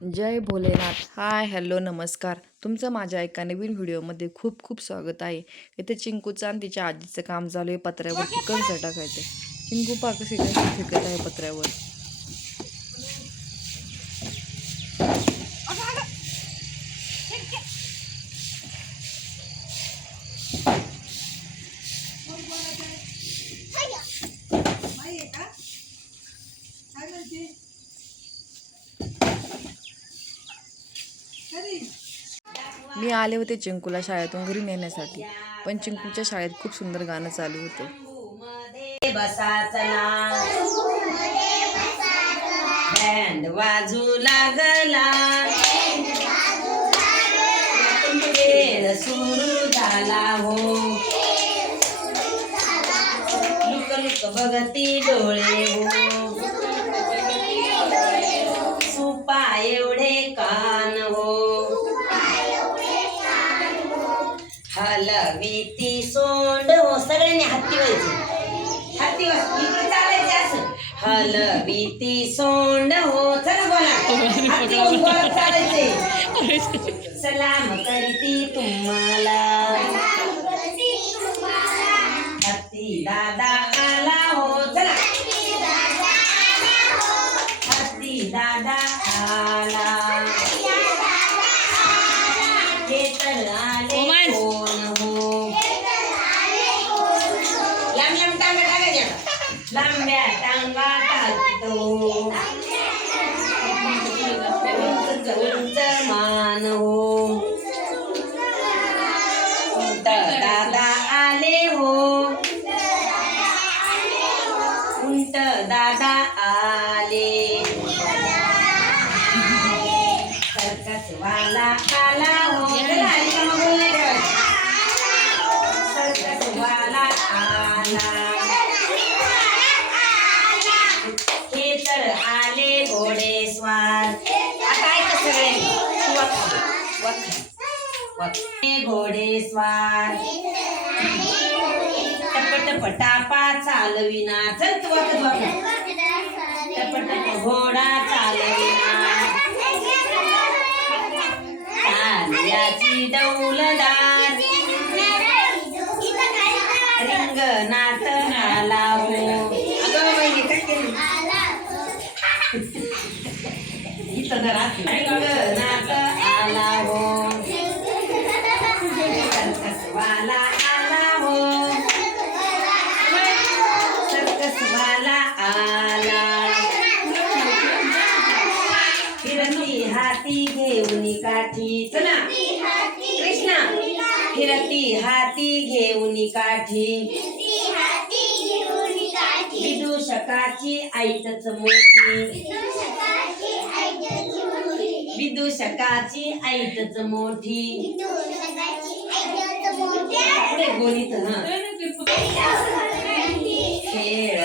जय Bholenath. Hi hello नमस्कार. तुमचं माझ्या एका नवीन व्हिडिओमध्ये खूप खूप स्वागत आहे. इथे चिंकूचं आणि तिच्या आजीचं काम चालू आहे पत्र्यावर चिकन टाकायचं चिंकू पा कशी फेकत आहे पत्र्यावर. मी आले होते चिंकूला शाळेतून घरी नेण्यासाठी पण चिंकूच्या शाळेत खूप सुंदर गाणं चालू होतं. बँड वाजू लागला. सुरू झाला हो. लुक लुक बघती डोळे हो. हलविती सोंड. हो सगळ्यांनी हत्ती व्हायचं हत्ती इकडे चालायचे असं. हलविती सोंड. हो चला बोला. हत्ती चालायचे. सलाम करती तुम्हाला. हत्ती दादा आला. हो चला. हत्ती दादा आला. हे तर लांब्या टांगा उंच हो. दादा आले हो. उंट दादा आले. सर्कस वाला आला हो. सर्कस वाला आला. घोडे स्वार. टप टापा चालविना चल तू वाचत घोडा चालविना. चालयाची डौलदार. रिंगणात आला हो. अगं बहिणी काय केली? इथं जरा रिंगणात आला हो. सर्कसवाला आला हो सर्कसवाला आला. फिरती हाती घेऊन काठी. चला. कृष्णा फिरती हाती घेऊन काठी. विदूषकाची आईतच मोठी विदूषकाची आईतच मोठी बोलीत हा खेळ